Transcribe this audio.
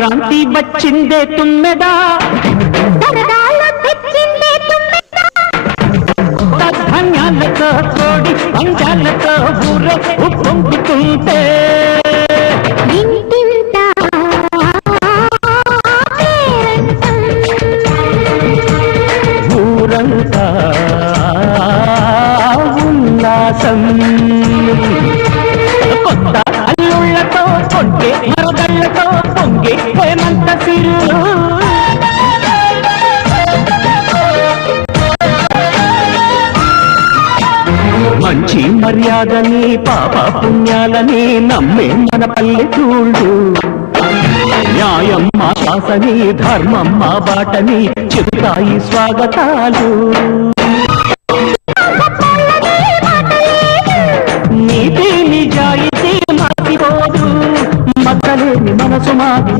సంక్రాంతి వచ్చిందే తుమ్మెదా ధాన్యాలతో కోడి పంచాలతో ఊరే ఉప్పొంగుతుంటే ఊరంతా ఉల్లాసం కొత్త అల్లుళ్ళతో కొంటే మరదళ్ళతో పొంగే హేమంత సిరులు మంచి మర్యాదని పాప పుణ్యాలని నమ్మే మన పల్లెటూళ్ళు న్యాయం మా శాసని ధర్మం మా బాటని చెబుతాయి స్వాగతాలు నీతి నిజాయితీ మర్చిపోదు మచ్చలేని మనసు మాది